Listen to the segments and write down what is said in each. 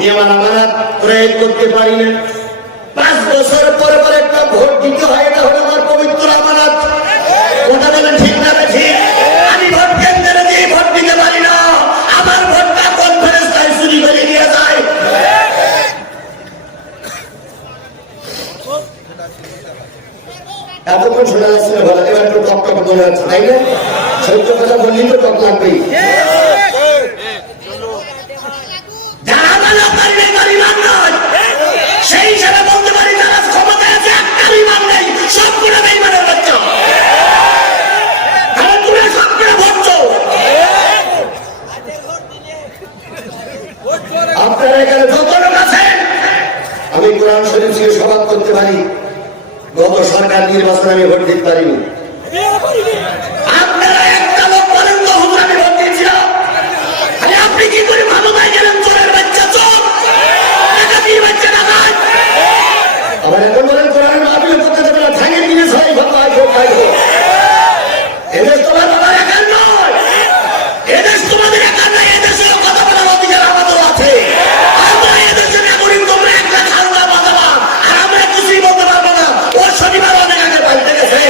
আমি আমার আমানত প্রয়োগ করতে পারি না। 5 বছর পর পর একটা ভোট দিতে হয়, এটা হলো আমার পবিত্র আমানত। কথা বলেন ঠিক না ঠিক? আমি ভোট কেন্দ্রে দিয়ে ভোট দিতে পারি না, আমার ভোটটা কনফারেন্সে চুরি করে নিয়ে যায়। এতক্ষণ শোনা যাচ্ছে না ভালো, এবার একটু টক টক মনে হচ্ছে, তাই না? সত্য কথা বললেই তো টক লাগবেই। যারা ভালো পারবে পরিমাণ নয়, সেই হিসাবে বলতে পারি যারা ক্ষমতায় আছে একটা বিমান নেই, সবগুলো বেইমানের বাচ্চা। কারণ তোমরা সবগুলো ভোটছো। আপনারা এখানে যত লোক আছেন, আমি কোরআন শরীফ থেকে সবাদ করতে পারি, গত সরকার নির্বাচনে আমি ভোট দিতে পারিনি। আপনারা একটা লোক বলেন তো হুজুর আমি ভোট দিয়েছিলাম, আরে আপনি কি করে ভালো ভাই গেলেন? চোরের বাচ্চা চোর, ডাকাতির বাচ্চা ডাকাত। আবার এখন বলেন কোরআনের মাহফিল করতে দেবে না, ঠাঙের দিনে সবাই ভালো হয় ভোট পাইবো। এদেশ তোমার বাবার একার নয়, এদেশ তোমাদের একার নয়, এদেশেও কথা বলার অধিকার আমাদেরও আছে। আমরা এদেশের নাগরিক, তোমরা একটা খালদা বাজাবা আর আমরা কিছুই বলতে পারবো না। ও শনিবার অনেক আগে পাল্টে গেছে।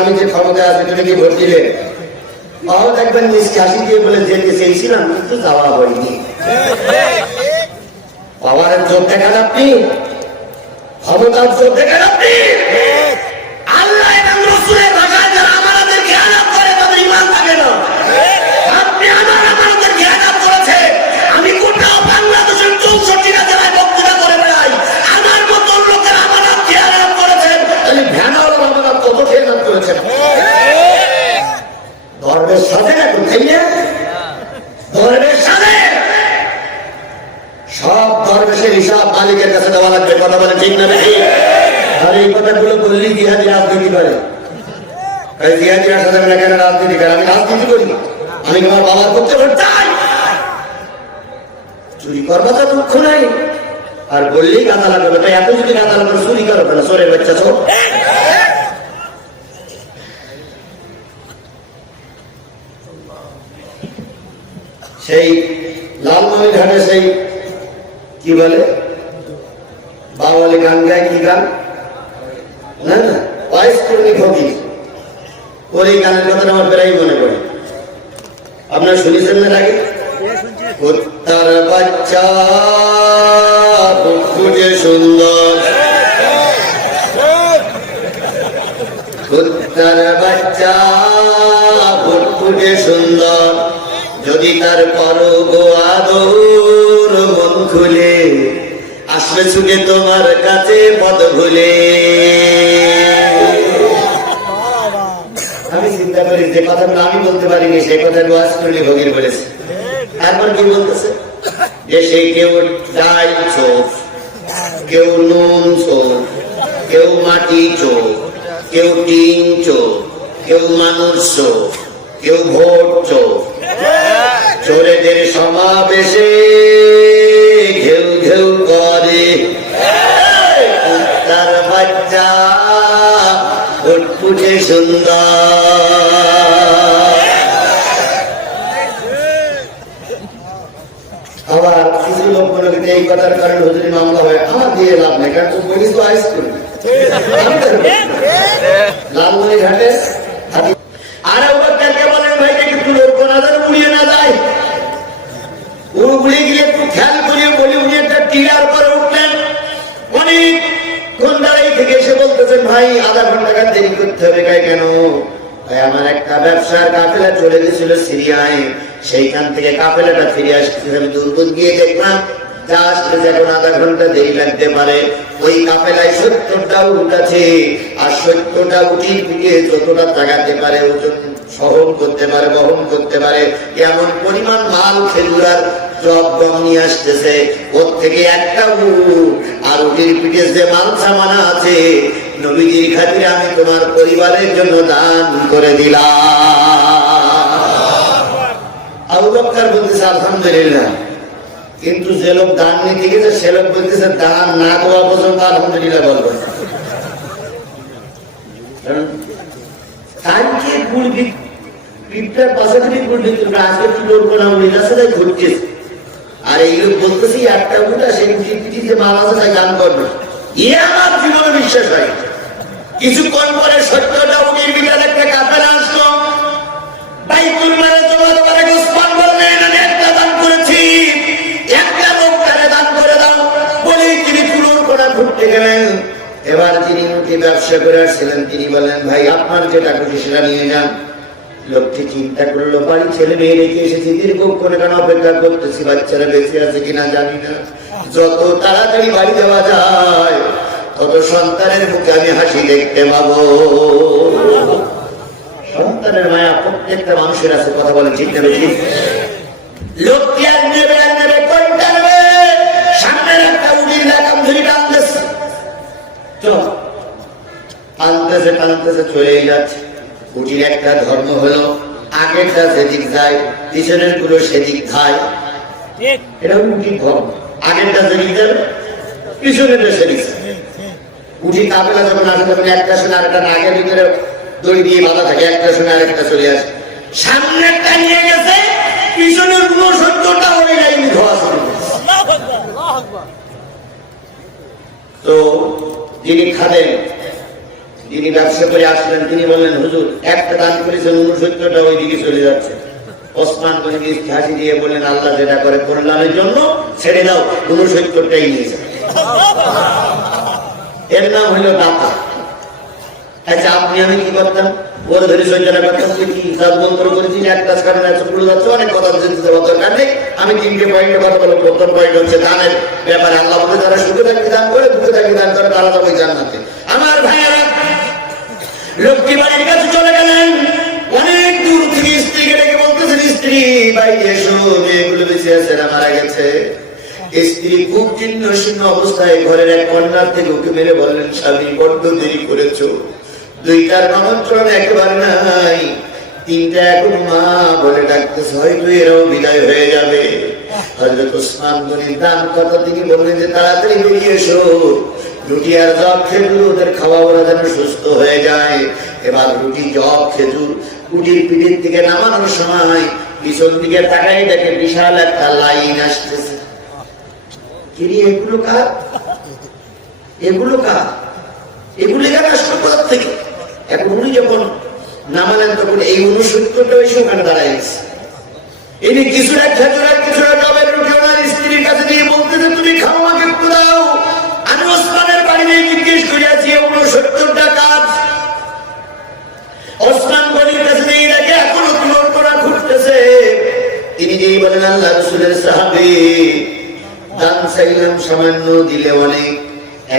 আমি যে ক্ষমতায় আছি তুমি কি ভোট দিলে? পাও দেখবেন নিষ্কাশি দিয়ে বলে যেতে চেয়েছিলাম কিন্তু যাওয়া হয়নি। পাওয়ারের চোখ দেখান আপনি, ক্ষমতার চোখ দেখান আপনি। আল্লাহ এবং রাসূলের ভাষায় যারা আমাদের জ্ঞান করে তাদের ঈমান থাকে না। আপনি আমাদের জ্ঞান করেছে। আমি গোটা বাংলাদেশের 64টা জেলায় বক্তৃতা করে বেড়াই, আমার মতো লোকের আমাদের জ্ঞান করেছেন। তাহলে ভ্যানাওয়ালা আমাদের কত জ্ঞান করেছেন? ধর্মের সাথে এখন তাই না? ধর্মের সাথে সব ধর্মের হিসাব মালিকের কাছে দেওয়া লাগবে। কথা বলে ঠিক না বেশি? আর এই কথাগুলো বললেই জিহাদি রাজনীতি করে। জিহাদি আসা যাবে না কেন? রাজনীতি করে। আমি রাজনীতি করি, আমি আমার বাবার করতে চাই। চুরি করবা তো দুঃখ নাই, আর বললেই গাঁদা লাগবে। তাই এত যদি গাঁদা লাগবে চুরি করো না, চোরের বাচ্চা চোর। সেই লালমনিরহাটে সেই কি বলে বাঙালি গান গায়, কি গান না না ওয়াইস করনি ফকির, ওর এই গানের কথা আমার প্রায় মনে পড়ে। আপনারা শুনেছেন না আগে? কুত্তার বাচ্চা ফুটফুটে সুন্দর, কুত্তার বাচ্চা ফুটফুটে সুন্দর, যদি তার করো গো আদর মন খুলে, আসবে ছুটে তোমার কাছে পদ ভুলে। আমি চিন্তা করি যে কথাগুলো আমি বলতে পারিনি সেই কথা ওয়াজ করলে ভগির বলেছে। তারপর কি বলতেছে যে সে কেউ ডাল চোখ, কেউ নুন চোখ, কেউ মাটি চোখ, কেউ টিন চোখ, কেউ মানুষ চোখ, কেউ ভোট চোখ। চোরেদের সমাবেশে ঘেউ ঘেউ করে, তার বাচ্চা ফুটফুটে সুন্দর। আবার কিছু লোক বলে এই কথার কারণে হুজুরি মামলা হয়, আমার দিয়ে লাভ নেই, কারণ তুই বলিস তো আইস করবি। লালমনিরহাটে আর ওদেরকে বলেন ভাইকে কিন্তু লোক কোনাদের উড়িয়ে না যায়, উড়ে গিয়ে একটু খেয়াল করিয়ে বলি উনি একটা টিলার পরে উঠলেন, অনেক কোন দাঁড়াই থেকে এসে বলতেছেন ভাই আধা ঘন্টা দেরি করতে হবে। কেন? আমার একটা ব্যবসার কাফেলা চলে গেছিল সিরিয়ায়, সেইখান থেকে কাফেলাটা ফিরে আসতেছে, আমি দূর গিয়ে দেখলাম যা আসতে এখন আধা ঘন্টা দেরি লাগতে পারে। ওই কাফেলায় 70টা উট আছে, আর 70টা উঠিয়ে পিটিয়ে যতটা তাকাতে পারে, ওজন সহন করতে পারে, বহন করতে পারে, এমন পরিমাণ মাল খেজুরার জব গম নিয়ে আসতেছে। ওর থেকে একটা উট আর উটির পিঠে যে মাল সামানা আছে, নবীজির খাতিরে আমি তোমার পরিবারের জন্য দান করে দিলাম। আবু বকর বলতেছে আলহামদুলিল্লাহ, কিন্তু যে লোক দান নিতে গেছে সে লোক বলতেছে দান না দেওয়া পর্যন্ত আলহামদুলিল্লাহ বলবে না। কালকে গুড় পিঠটার পাশে থেকে গুড় বিক্রি আজকে তুলোর কোনা রাস্তায় ঘুরতেছে, আর এই লোক বলতেছি একটা গুড়া সেই পিঠিতে মাল আছে তাই গান করবে। এ আমার জীবনে বিশ্বাস হয়। কিছুক্ষণ পরে সত্যটা উনির বিটার একটা কাপড় আসলো, বাইতুল মালে জমা করে গোসপান বললেন আমি একটা দান করেছি, একটা লোকটারে দান করে দাও বলেই তিনি তুলোর কোনা ঘুরতে গেলেন। এবার যিনি মুখে ব্যবসা করে আসছিলেন তিনি বলেন ভাই আপনার যেটা খুশি সেটা নিয়ে যান। লোকটি চিন্তা করলো বাড়ি ছেলে মেয়ে রেখে এসেছি, দীর্ঘক্ষণ কেন অপেক্ষা করতেছি, বাচ্চারা বেঁচে আছে কিনা জানি না, যত তাড়াতাড়ি বাড়ি যাওয়া যায় তত সন্তানের মুখে আমি হাসি দেখতে পাবো। সন্তানের মায়া প্রত্যেকটা মানুষের আছে, কথা বলেন ঠিক না বেশি? লোকটি আর নেবে কোনটা নেবে, সামনের একটা উঠির লাগাম ধরে টানতেছে, টানতেছে টানতেছে চলেই যাচ্ছে। উঠির একটা ধর্ম হলো আগেরটা সেদিক যায়, পিছনের গুলো সেদিক যায়, এটা উঠির ধর্ম। আগেরটা সেদিক যাবে, পিছনেরটা সেদিক। উঠি কাপেলা যখন আসে তখন একটা শুনে আরেকটা আগের ভিতরে দড়ি দিয়ে বাধা থাকে, একটা শুনে আরেকটা চলে আসে। সামনেরটা নিয়ে গেছে, পিছনের গুলো সত্যটা হয়ে যায়নি ধোয়া শুরু করেছে। তো যিনি খাদেন, যিনি ব্যবসা করে আসলেন তিনি বললেন হুজুর একটা দান করেছেন 69টা ওই দিকে চলে যাচ্ছে। ওসমান গনি হাসি দিয়ে বললেন আল্লাহ যেটা করে কল্যাণের জন্য ছেড়ে দাও, 69টাই নিয়ে যাবে। এর নাম হলো দাতা। আচ্ছা আপনি আমি কি করতাম, ওর ধরে সজ্জনা করতাম, কি কাজ মন্ত্র করেছি এক কাজ কারণে চুপুড়ে যাচ্ছে, অনেক কথা বলতে দেওয়ার দরকার নেই। আমি 3টে পয়েন্টে কথা বলবো। প্রথম পয়েন্ট হচ্ছে দানের ব্যাপারে আল্লাহ বলে যারা সুখে থাকতে দান করে, দুঃখে থাকতে দান করে, তারা যাবে জান্নাতে। আমার ভাইয়েরা লক্ষ্মী বাড়ির কাছে চলে গেলেন, অনেক দূর থেকে স্ত্রীকে ডেকে বলতেছেন স্ত্রী বাইরে এসো, মেয়েগুলো বেঁচে আছে না মারা গেছে। স্ত্রী খুব চিহ্ন শূন্য অবস্থায় ঘরের এক কন্যার থেকে ওকে মেরে বললেন স্বামী বড্ড দেরি করেছো, 2টার আমন্ত্রণ একেবারে নাই, 3টা এখন মা বলে ডাকতেছে, হয়তো এরাও বিদায় হয়ে যাবে। হযরত ওসমান গনির দান কথা তিনি বললেন যে তাড়াতাড়ি বেরিয়ে এসো, রুটি আর জব খেজুর ওদের খাওয়া ওরা যেন সুস্থ হয়ে যায়। এবার রুটি জব খেজুর উটির পিঠের থেকে নামানোর সময় পিছন দিকে তাকাই দেখে বিশাল একটা লাইন আসতেছে। এগুলো কার? এগুলো কার? এগুলো এখানে আসলো কোথা থেকে? এখন উনি যখন নামালেন তখন এই 69টা এসে ওখানে দাঁড়ায় গেছে। ইনি কিছুটা খেজুর আর কিছুটা জবের রুটি ওনার স্ত্রীর কাছে দিয়ে বলতেছে তুমি খাও, আমাকে একটু দাও। আমি ওসমানের বাড়ি নিয়ে জিজ্ঞেস করিয়াছি 69টা কাজ। ওসমান গনির কাছে দিয়ে দেখে এখনো তুলোর কোনা ঘুরতেছে। তিনি যেই বলেন আল্লাহ রাসূলের সাহাবী, দান চাইলাম সামান্য, দিলে অনেক।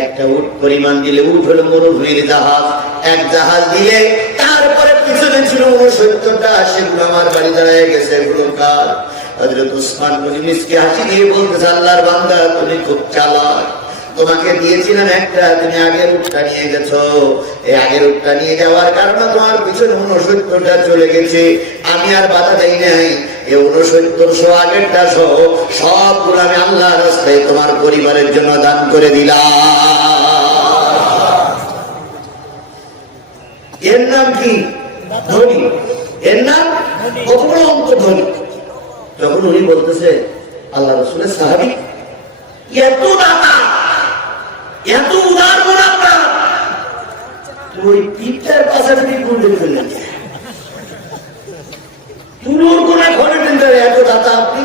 একটা উট পরিমাণ দিলে, উট হলো মরুভূমির জাহাজ, এক জাহাজ দিলে তারপরে পিছনে ছিল 69টা, সেগুলো আমার বাড়ি দাঁড়ায় গেছে, এগুলো কার? হযরত ওসমান গনি মিসকে হাসি দিয়ে বলতেছে আল্লাহর বান্দা তুমি খুব চালাক, তোমাকে দিয়েছিলাম একটা, তুমি আগের উটটা নিয়ে গেছো। এই আগের উটটা নিয়ে যাওয়ার কারণে তোমার পিছনে 69টা চলে গেছে, আমি আর বাধা দেই নাই। এই 69 আগেরটা সহ সবগুলো আমি আল্লাহর রাস্তায় তোমার পরিবারের জন্য দান করে দিলাম। এর নাম কি? ধনী। এর নাম কত বড় অন্তর ধনী। যখন উনি বলতেছে আল্লাহ রাসূলের সাহাবী এত দাতা, এত উদার মন আপনার, ওই পিঠটার পাশাপাশি গুলি ফেললেন, তুলোর কোনা ঘরে দিন এত দাতা আপনি।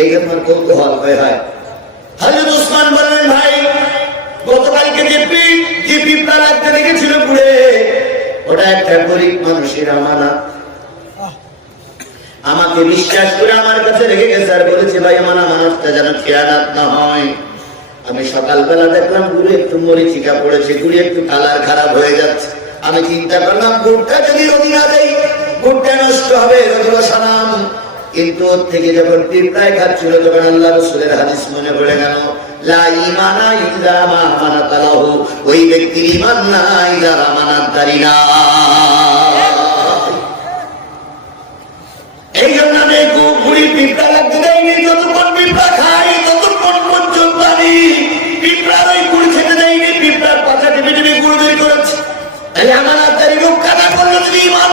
এই আমার কৌতূহল হয়। হযরত ওসমান বললেন ভাই গতকালকে যে পিপটা রাখতে দেখেছিল পুড়ে, ওটা একটা গরিব মানুষের আমানত, আমাকে বিশ্বাস করে আমার কাছে রেখে গেছে আর বলেছে ভাই আমার আমানতটা যেন খেয়ানত না হয়। আমি সকালবেলা দেখলাম গুড়ে একটু মরিচিকা পড়েছে, গুড়ে একটু কালার খারাপ হয়ে যাচ্ছে। আমি চিন্তা করলাম গুড়টা যদি রোদি না দেয় গুড়টা নষ্ট হবে, রোদিও সানাম। কিন্তু ওর থেকে যখন পিঁপড়ায় খাচ্ছিল তখন আল্লাহ রাসূলের হাদিস মনে পড়ে গেল, লা ঈমানা ইল্লা মা আমানাতালাহু, ওই ব্যক্তির ঈমান নাই যার আমানতদারি না।